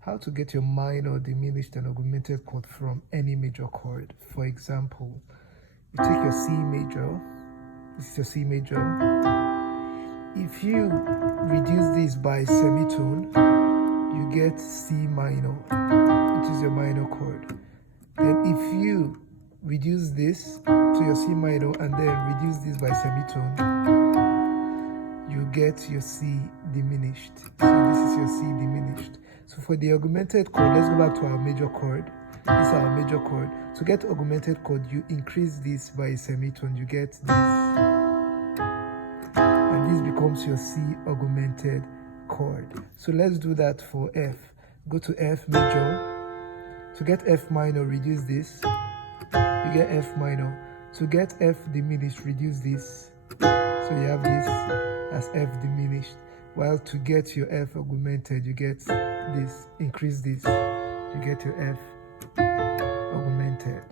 how to get your minor, diminished, and augmented chord from any major chord. For example, you take your C major, this is your C major. If you reduce this by semitone, you get C minor, which is your minor chord. Then if you reduce this to your C minor and then reduce this by semitone, you get your C diminished. So this is your C diminished. So for the augmented chord, let's go back to our major chord. This is our major chord. To get augmented chord, you increase this by a semitone, you get this. And this becomes your C augmented chord. So let's do that for F. Go to F major. To get F minor, reduce this. You get F minor. To get F diminished, reduce this. So you have this as F diminished. While to get your F augmented, you get this. Increase this. You get your F augmented.